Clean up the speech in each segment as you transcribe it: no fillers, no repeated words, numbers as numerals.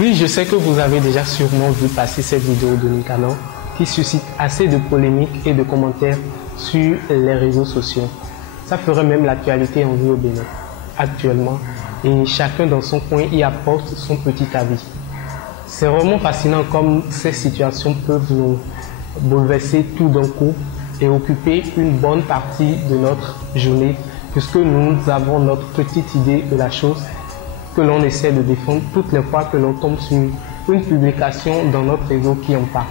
Oui, je sais que vous avez déjà sûrement vu passer cette vidéo de Nicanor qui suscite assez de polémiques et de commentaires sur les réseaux sociaux. Ça ferait même l'actualité en vie au Bénin actuellement et chacun dans son coin y apporte son petit avis. C'est vraiment fascinant comme ces situations peuvent nous bouleverser tout d'un coup et occuper une bonne partie de notre journée puisque nous avons notre petite idée de la chose que l'on essaie de défendre toutes les fois que l'on tombe sur une publication dans notre réseau qui en parle.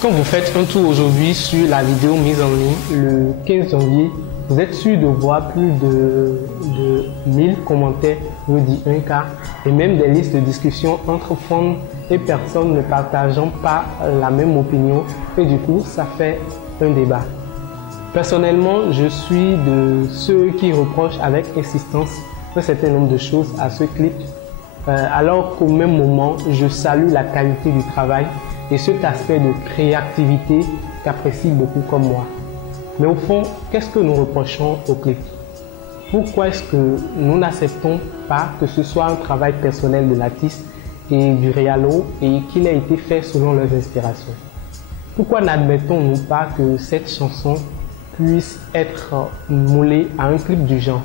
Quand vous faites un tour aujourd'hui sur la vidéo mise en ligne le 15 janvier, vous êtes sûr de voir plus de 1000 commentaires, je vous dis un cas, et même des listes de discussion entre fans et personnes ne partageant pas la même opinion, et du coup ça fait un débat. Personnellement, je suis de ceux qui reprochent avec insistance un certain nombre de choses à ce clip, alors qu'au même moment, je salue la qualité du travail et cet aspect de créativité qu'apprécie beaucoup comme moi. Mais au fond, qu'est-ce que nous reprochons au clip? Pourquoi est-ce que nous n'acceptons pas que ce soit un travail personnel de l'artiste et du réalo et qu'il ait été fait selon leurs inspirations? Pourquoi n'admettons-nous pas que cette chanson puisse être moulée à un clip du genre,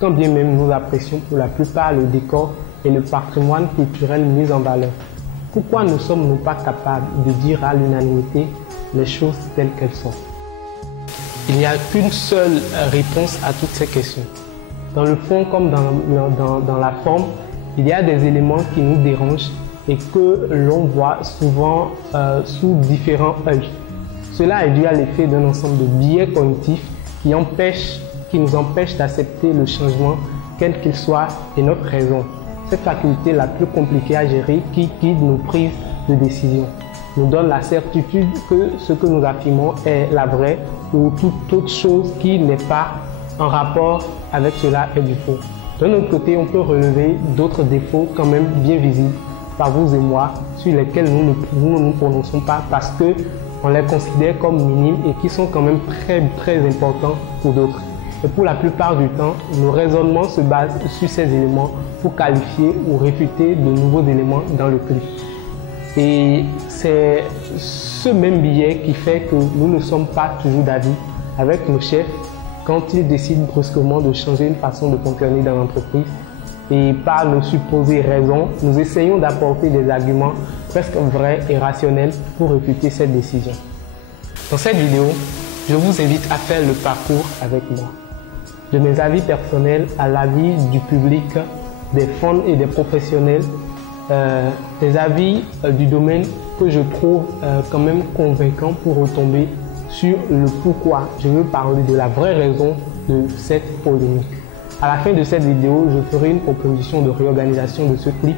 quand bien même nous apprécions pour la plupart le décor et le patrimoine culturel mis en valeur? Pourquoi ne sommes-nous pas capables de dire à l'unanimité les choses telles qu'elles sont? Il n'y a qu'une seule réponse à toutes ces questions. Dans le fond comme dans la forme, il y a des éléments qui nous dérangent et que l'on voit souvent sous différents œils. Cela est dû à l'effet d'un ensemble de biais cognitifs qui nous empêchent d'accepter le changement, quel qu'il soit, et notre raison. Cette faculté la plus compliquée à gérer qui guide nos prises de décision, nous donne la certitude que ce que nous affirmons est la vraie ou toute autre chose qui n'est pas en rapport avec cela est du faux. D'un autre côté, on peut relever d'autres défauts quand même bien visibles par vous et moi sur lesquels nous ne nous prononçons pas parce que on les considère comme minimes et qui sont quand même très importants pour d'autres. Et pour la plupart du temps, nos raisonnements se basent sur ces éléments pour qualifier ou réfuter de nouveaux éléments dans le clip. Et c'est ce même biais qui fait que nous ne sommes pas toujours d'avis avec nos chefs quand ils décident brusquement de changer une façon de fonctionner dans l'entreprise. Et par nos supposées raisons, nous essayons d'apporter des arguments presque vrais et rationnels pour réfuter cette décision. Dans cette vidéo, je vous invite à faire le parcours avec moi. De mes avis personnels à l'avis du public, des fans et des professionnels, des avis du domaine que je trouve quand même convaincants pour retomber sur le pourquoi. Je veux parler de la vraie raison de cette polémique. À la fin de cette vidéo, je ferai une proposition de réorganisation de ce clip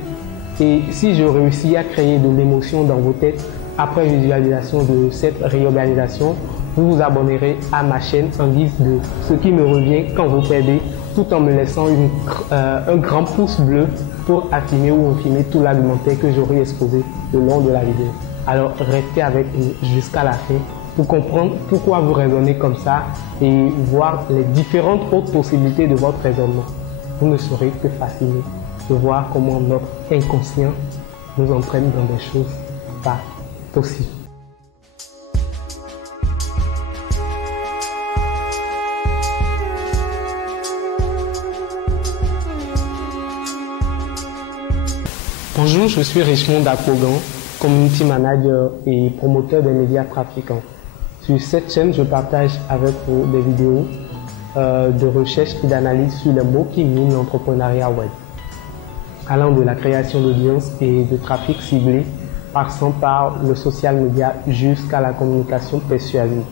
et si je réussis à créer de l'émotion dans vos têtes après visualisation de cette réorganisation, vous vous abonnerez à ma chaîne en guise de ce qui me revient quand vous perdez, tout en me laissant un grand pouce bleu pour affirmer ou infirmer tout l'argumentaire que j'aurai exposé le long de la vidéo. Alors restez avec nous jusqu'à la fin pour comprendre pourquoi vous raisonnez comme ça et voir les différentes autres possibilités de votre raisonnement. Vous ne serez que fasciné de voir comment notre inconscient nous entraîne dans des choses pas possibles. Bonjour, je suis Richmond Dakogan, community manager et promoteur des médias trafiquants. Sur cette chaîne, je partage avec vous des vidéos de recherche et d'analyse sur les mots qui minent l'entrepreneuriat web, allant de la création d'audience et de trafic ciblé, passant par le social media jusqu'à la communication persuasive.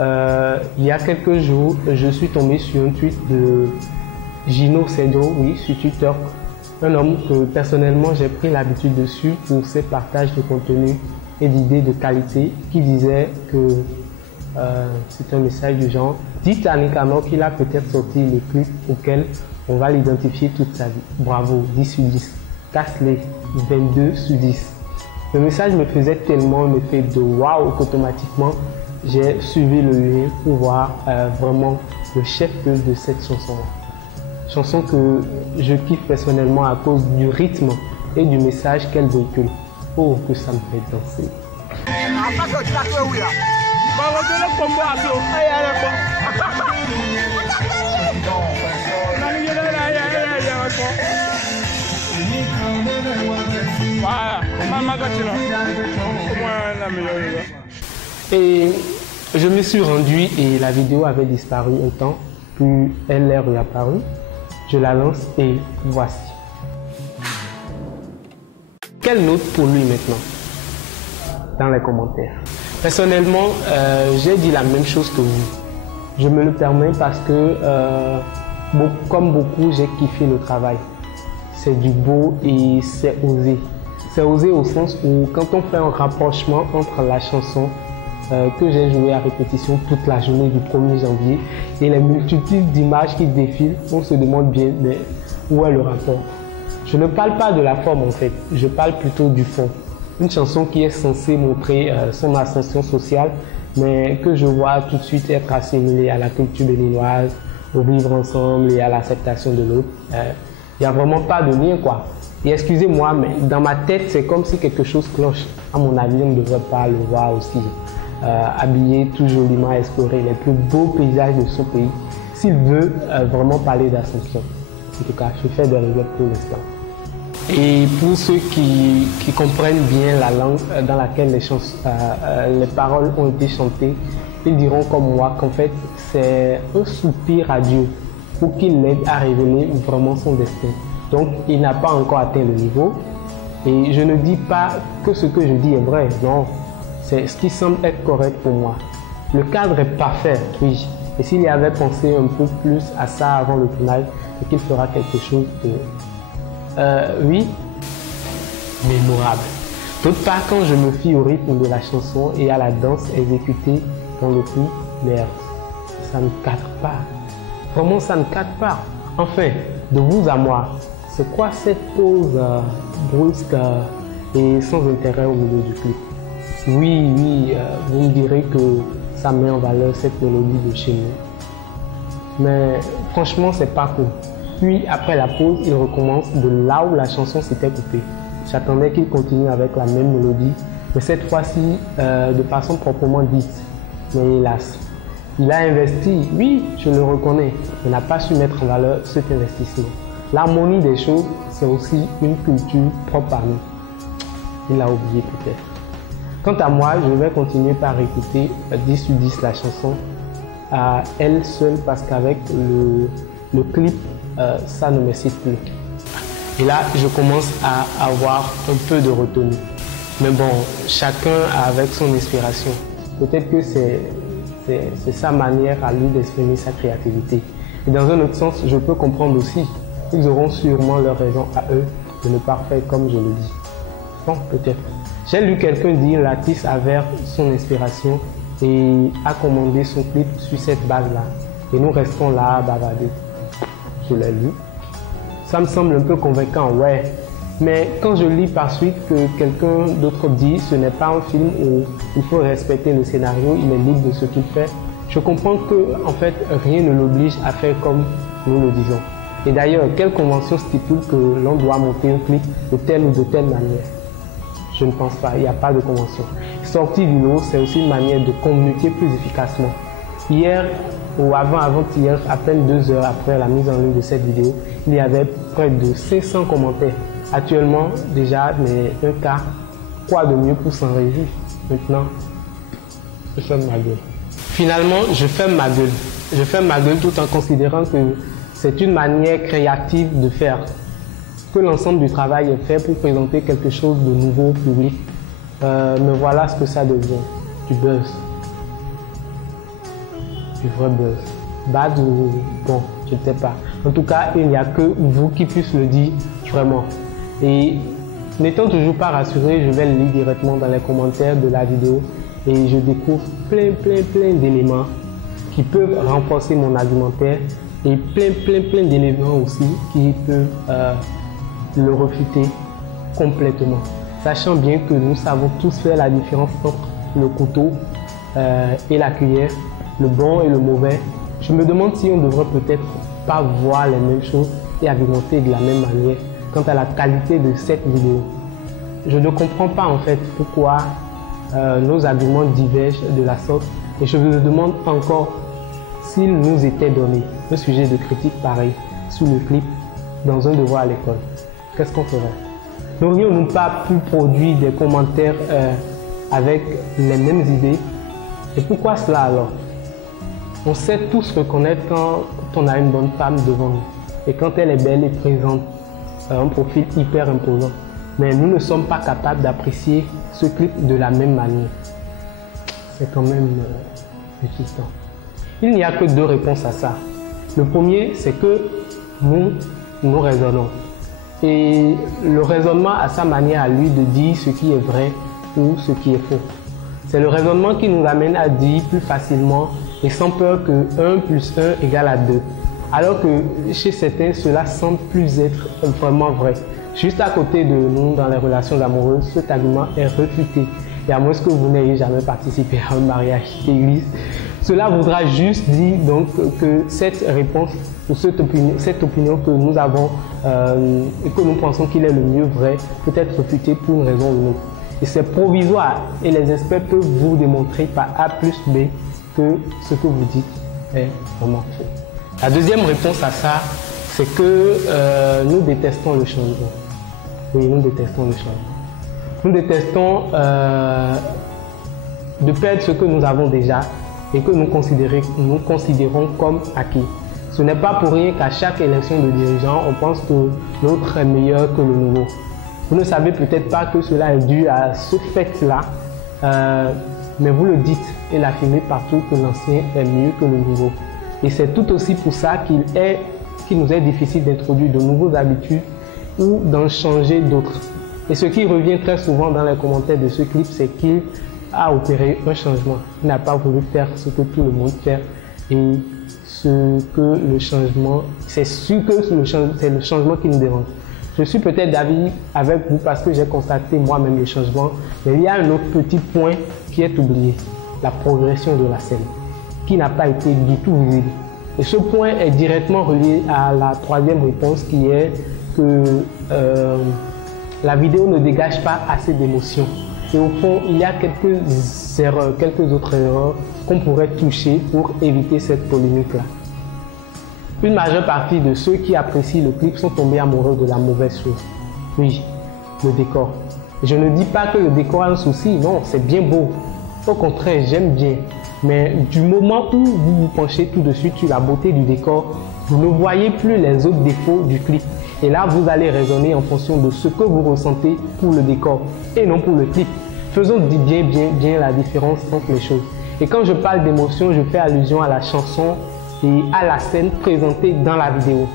Il y a quelques jours, je suis tombé sur un tweet de Gino Cedro, oui, sur Twitter, un homme que personnellement j'ai pris l'habitude de suivre pour ses partages de contenu et d'idées de qualité, qui disait que c'est un message du genre « Dites à Nicanor qu'il a peut-être sorti les clips auxquels on va l'identifier toute sa vie. Bravo, 10 sur 10. Casse-les, 22 sur 10. » Le message me faisait tellement un effet de waouh qu'automatiquement j'ai suivi le lien pour voir vraiment le chef-d'œuvre de cette chanson-là. Chanson que je kiffe personnellement à cause du rythme et du message qu'elle véhicule. Oh, que ça me fait danser. Et je me suis rendu et la vidéo avait disparu un temps, puis elle est réapparue. Je la lance et voici. Quelle note pour lui maintenant? Dans les commentaires. Personnellement, j'ai dit la même chose que vous. Je me le permets parce que, comme beaucoup, j'ai kiffé le travail. C'est du beau et c'est osé. C'est osé au sens où quand on fait un rapprochement entre la chanson que j'ai jouée à répétition toute la journée du 1er janvier et les multitudes d'images qui défilent, on se demande bien, mais où est le rapport? Je ne parle pas de la forme en fait, je parle plutôt du fond. Une chanson qui est censée montrer son ascension sociale, mais que je vois tout de suite être assimilée à la culture béninoise, au vivre ensemble et à l'acceptation de l'autre. Il n'y a vraiment pas de lien quoi. Et excusez-moi, mais dans ma tête, c'est comme si quelque chose cloche. À mon avis, on ne devrait pas le voir aussi. Habillé tout joliment, explorer les plus beaux paysages de ce pays, s'il veut vraiment parler d'ascension. En tout cas, je fais des regrets pour l'instant. Et pour ceux qui comprennent bien la langue dans laquelle les paroles ont été chantées, ils diront comme moi qu'en fait, c'est un soupir à Dieu pour qu'il l'aide à révéler vraiment son destin. Donc, il n'a pas encore atteint le niveau. Et je ne dis pas que ce que je dis est vrai, non. C'est ce qui semble être correct pour moi. Le cadre est parfait, oui. Et s'il y avait pensé un peu plus à ça avant le final, c'est qu'il fera quelque chose de... oui, mémorable. D'autre part, quand je me fie au rythme de la chanson et à la danse exécutée dans le clip, merde, ça ne cadre pas. Vraiment, ça ne cadre pas. Enfin, de vous à moi, c'est quoi cette pause brusque et sans intérêt au milieu du clip? Oui, vous me direz que ça met en valeur cette mélodie de chez nous. Mais franchement, c'est pas cool. Puis après la pause, il recommence de là où la chanson s'était coupée. J'attendais qu'il continue avec la même mélodie, mais cette fois-ci de façon proprement dite. Mais hélas, il a investi, oui, je le reconnais, mais n'a pas su mettre en valeur cet investissement. L'harmonie des choses, c'est aussi une culture propre à nous. Il l'a oublié peut-être. Quant à moi, je vais continuer par écouter 10 sur 10 la chanson à elle seule parce qu'avec le clip, ça ne m'excite plus. Et là, je commence à avoir un peu de retenue. Mais bon, chacun avec son inspiration. Peut-être que c'est sa manière à lui d'exprimer sa créativité. Et dans un autre sens, je peux comprendre aussi. Ils auront sûrement leur raison à eux de ne pas faire comme je le dis. Bon, peut-être. J'ai lu quelqu'un dire l'artiste avère son inspiration et a commandé son clip sur cette base-là. Et nous restons là à bavarder. Je l'ai lu. Ça me semble un peu convaincant, ouais. Mais quand je lis par suite que quelqu'un d'autre dit ce n'est pas un film où il faut respecter le scénario, il est libre de ce qu'il fait, je comprends que en fait rien ne l'oblige à faire comme nous le disons. Et d'ailleurs, quelle convention stipule que l'on doit monter un clip de telle ou de telle manière? Je ne pense pas, il n'y a pas de convention. Sortir du lot, c'est aussi une manière de communiquer plus efficacement. Hier ou avant-hier, à peine 2 heures après la mise en ligne de cette vidéo, il y avait près de 500 commentaires. Actuellement, déjà, mais un cas, quoi de mieux pour s'en réjouir? Maintenant, je ferme ma gueule. Finalement, je ferme ma gueule. Je ferme ma gueule tout en considérant que c'est une manière créative de faire. Que l'ensemble du travail est fait pour présenter quelque chose de nouveau au public. Mais voilà ce que ça devient. Du buzz. Du vrai buzz. Bad ou bon, je ne sais pas. En tout cas, il n'y a que vous qui puissiez le dire vraiment. Et n'étant toujours pas rassuré, je vais le lire directement dans les commentaires de la vidéo et je découvre plein d'éléments qui peuvent renforcer mon argumentaire et plein d'éléments aussi qui peuvent le refuter complètement. Sachant bien que nous savons tous faire la différence entre le couteau et la cuillère, le bon et le mauvais, je me demande si on devrait peut-être pas voir les mêmes choses et argumenter de la même manière quant à la qualité de cette vidéo. Je ne comprends pas en fait pourquoi nos arguments divergent de la sorte et je me demande encore s'il nous était donné un sujet de critique pareil sous le clip dans un devoir à l'école. Qu'est-ce qu'on ferait? N'aurions-nous pas pu produire des commentaires avec les mêmes idées? Et pourquoi cela alors? On sait tous reconnaître quand on a une bonne femme devant nous et quand elle est belle et présente, un profil hyper imposant. Mais nous ne sommes pas capables d'apprécier ce clip de la même manière. C'est quand même inquiétant. Il n'y a que deux réponses à ça. Le premier, c'est que nous raisonnons. Et le raisonnement a sa manière à lui de dire ce qui est vrai ou ce qui est faux. C'est le raisonnement qui nous amène à dire plus facilement et sans peur que 1 plus 1 égale à 2. Alors que chez certains, cela semble plus être vraiment vrai. Juste à côté de nous, dans les relations amoureuses, cet argument est réfuté. Et à moins que vous n'ayez jamais participé à un mariage d'église, cela voudra juste dire donc que cette réponse ou cette opinion que nous avons et que nous pensons qu'il est le mieux vrai peut être réfutée pour une raison ou une autre. Et c'est provisoire et les experts peuvent vous démontrer par A plus B que ce que vous dites est vraiment faux. La deuxième réponse à ça, c'est que nous détestons le changement. Oui, nous détestons le changement. Nous détestons de perdre ce que nous avons déjà et que nous considérons comme acquis. Ce n'est pas pour rien qu'à chaque élection de dirigeant, on pense que l'autre est meilleur que le nouveau. Vous ne savez peut-être pas que cela est dû à ce fait-là, mais vous le dites et l'affirmez partout que l'ancien est mieux que le nouveau. Et c'est tout aussi pour ça qu'il nous est difficile d'introduire de nouvelles habitudes ou d'en changer d'autres. Et ce qui revient très souvent dans les commentaires de ce clip, c'est qu'il a opéré un changement. Il n'a pas voulu faire ce que tout le monde fait et ce que le changement, c'est sûr que c'est le changement qui nous dérange. Je suis peut-être d'avis avec vous parce que j'ai constaté moi-même le changement, mais il y a un autre petit point qui est oublié, la progression de la scène, qui n'a pas été du tout visible. Et ce point est directement relié à la troisième réponse qui est que la vidéo ne dégage pas assez d'émotions. Et au fond, il y a quelques autres erreurs qu'on pourrait toucher pour éviter cette polémique-là. Une majeure partie de ceux qui apprécient le clip sont tombés amoureux de la mauvaise chose. Oui, le décor. Je ne dis pas que le décor a un souci, non, c'est bien beau. Au contraire, j'aime bien. Mais du moment où vous vous penchez tout de suite sur la beauté du décor, vous ne voyez plus les autres défauts du clip. Et là, vous allez raisonner en fonction de ce que vous ressentez pour le décor et non pour le clip. Faisons bien la différence entre les choses. Et quand je parle d'émotion, je fais allusion à la chanson et à la scène présentée dans la vidéo.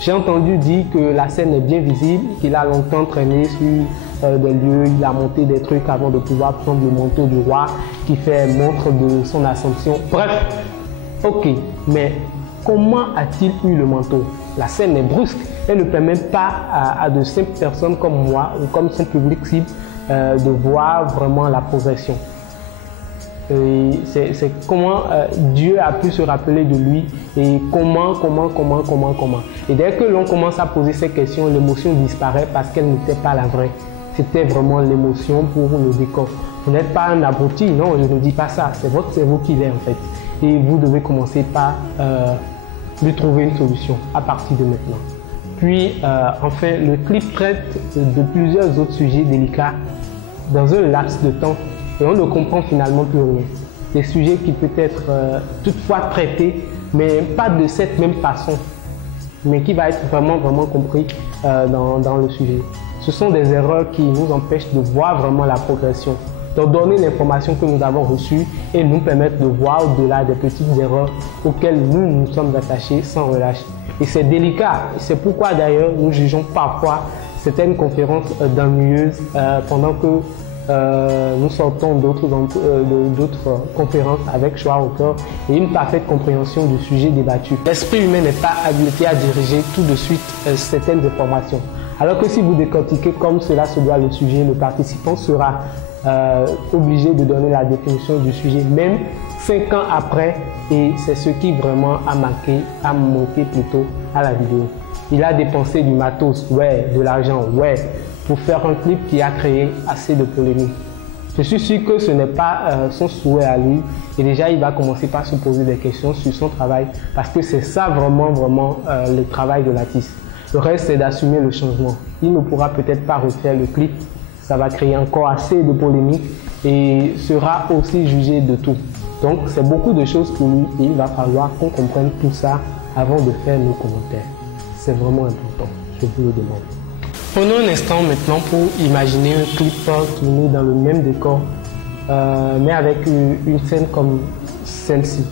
J'ai entendu dire que la scène est bien visible, qu'il a longtemps traîné sur des lieux, il a monté des trucs avant de pouvoir prendre le manteau du roi qui fait montre de son ascension. Bref, ok, mais comment a-t-il eu le manteau? La scène est brusque, elle ne permet pas à de simples personnes comme moi ou comme son public cible de voir vraiment la progression. C'est comment Dieu a pu se rappeler de lui et comment. Et dès que l'on commence à poser ces questions, l'émotion disparaît parce qu'elle n'était pas la vraie. C'était vraiment l'émotion pour le décor. Vous n'êtes pas un abruti, non, je ne dis pas ça. C'est votre cerveau qui l'est en fait. Et vous devez commencer par lui trouver une solution à partir de maintenant. Puis, enfin, le clip traite de plusieurs autres sujets délicats dans un laps de temps et on ne comprend finalement plus rien. Des sujets qui peuvent être toutefois traités, mais pas de cette même façon, mais qui va être vraiment compris dans le sujet. Ce sont des erreurs qui nous empêchent de voir vraiment la progression, de donner l'information que nous avons reçue et nous permettre de voir au-delà des petites erreurs auxquelles nous sommes attachés sans relâche. Et c'est délicat, c'est pourquoi d'ailleurs nous jugeons parfois certaines conférences d'ennuyeuses pendant que nous sortons d'autres conférences avec choix au cœur et une parfaite compréhension du sujet débattu. L'esprit humain n'est pas habilité à diriger tout de suite certaines informations. Alors que si vous décortiquez comme cela se doit le sujet, le participant sera obligé de donner la définition du sujet, même 5 ans après, et c'est ce qui vraiment a manqué plutôt à la vidéo. Il a dépensé du matos, ouais, de l'argent, ouais, pour faire un clip qui a créé assez de polémiques. Je suis sûr que ce n'est pas son souhait à lui, et déjà il va commencer par se poser des questions sur son travail, parce que c'est ça vraiment le travail de l'artiste. Le reste, c'est d'assumer le changement. Il ne pourra peut-être pas refaire le clip, ça va créer encore assez de polémiques et sera aussi jugé de tout. Donc c'est beaucoup de choses pour lui et il va falloir qu'on comprenne tout ça avant de faire nos commentaires. C'est vraiment important, je vous le demande. Prenons un instant maintenant pour imaginer un clip tourné dans le même décor, mais avec une scène comme celle-ci.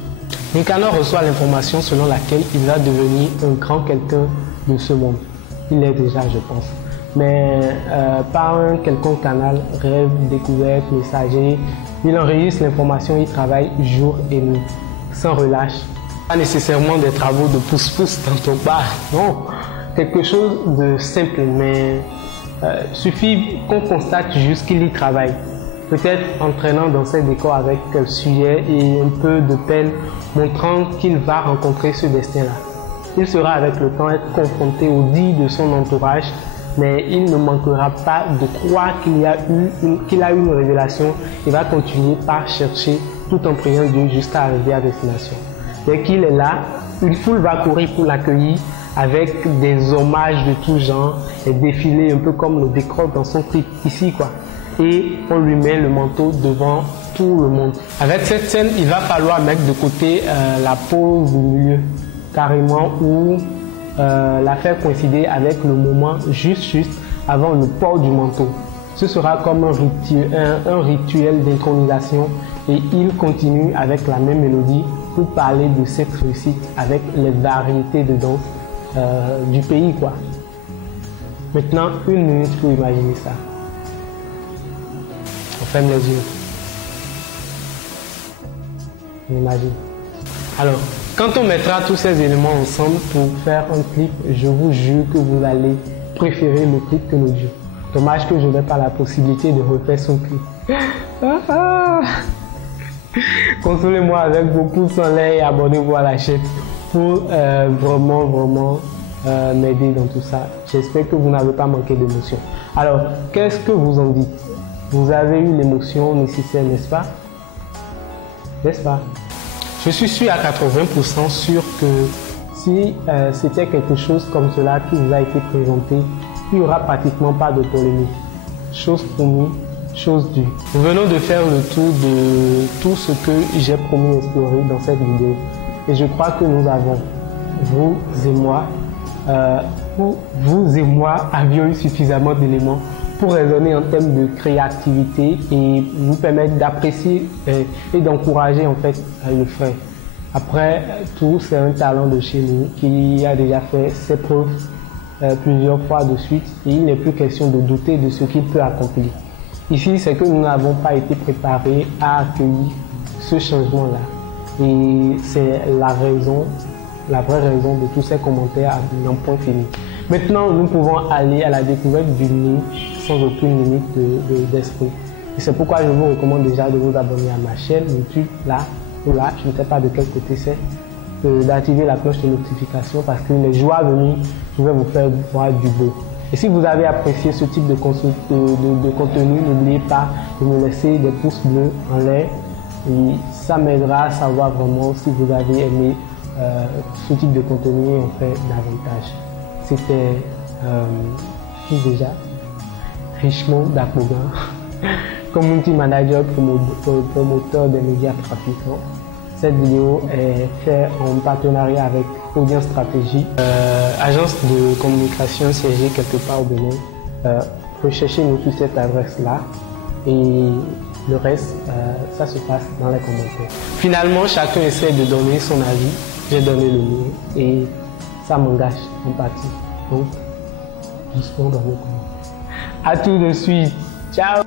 Nicanor reçoit l'information selon laquelle il va devenir un grand quelqu'un de ce monde. Il est déjà, je pense. Mais par un quelconque canal, rêve, découverte, messager, il enregistre l'information, il travaille jour et nuit, sans relâche. Pas nécessairement des travaux de pouce-pouce dans ton bar, non. Quelque chose de simple, mais suffit qu'on constate juste qu'il y travaille. Peut-être entraînant dans ses décors avec quelques sujets et un peu de peine, montrant qu'il va rencontrer ce destin-là. Il sera avec le temps être confronté aux dires de son entourage, mais il ne manquera pas de croire qu'il a eu une révélation et va continuer par chercher tout en priant Dieu jusqu'à arriver à destination. Dès qu'il est là, une foule va courir pour l'accueillir avec des hommages de tout genre et défiler un peu comme le décor dans son clip ici quoi. Et on lui met le manteau devant tout le monde. Avec cette scène, il va falloir mettre de côté la pause du milieu, carrément, où la faire coïncider avec le moment juste avant le port du manteau. Ce sera comme un rituel d'intronisation et il continue avec la même mélodie pour parler de cette réussite avec les variétés de danse du pays quoi. Maintenant, 1 minute pour imaginer ça. On ferme les yeux. On imagine. Alors, quand on mettra tous ces éléments ensemble pour faire un clip, je vous jure que vous allez préférer le clip que l'audio. Dommage que je n'ai pas la possibilité de refaire son clip. Consolez-moi avec vos pouces en l'air et abonnez-vous à la chaîne pour vraiment m'aider dans tout ça. J'espère que vous n'avez pas manqué d'émotion. Alors, qu'est-ce que vous en dites? Vous avez eu l'émotion nécessaire, n'est-ce pas? N'est-ce pas? Je suis sûr à 80% sûr que si c'était quelque chose comme cela qui vous a été présenté, il n'y aura pratiquement pas de polémique. Chose promise, chose due. Nous venons de faire le tour de tout ce que j'ai promis d'explorer dans cette vidéo. Et je crois que nous avons, vous et moi avions eu suffisamment d'éléments pour raisonner en termes de créativité et vous permettre d'apprécier et d'encourager en fait le frère. Après tout, c'est un talent de chez nous qui a déjà fait ses preuves plusieurs fois de suite et il n'est plus question de douter de ce qu'il peut accomplir. Ici, c'est que nous n'avons pas été préparés à accueillir ce changement-là et c'est la vraie raison de tous ces commentaires à n'en point fini. Maintenant, nous pouvons aller à la découverte d'une ligne sans aucune limite d'esprit. Et c'est pourquoi je vous recommande déjà de vous abonner à ma chaîne YouTube, là ou là, je ne sais pas de quel côté c'est, d'activer la cloche de notification parce que les jours à venir, je vais vous faire voir du beau. Et si vous avez apprécié ce type de contenu, n'oubliez pas de me laisser des pouces bleus en l'air et ça m'aidera à savoir vraiment si vous avez aimé ce type de contenu et en fait davantage. C'était qui déjà? Richemont Dakogan, Community Manager, promoteur des médias trafiquants. Cette vidéo est faite en partenariat avec Audience Stratégie, agence de communication siégée quelque part au Bénin. Recherchez-nous sur cette adresse-là et le reste, ça se passe dans les commentaires. Finalement, chacun essaie de donner son avis. J'ai donné le mien et ça m'engage en partie. Donc, doucement dans vos commentaires. À tout de suite. Ciao!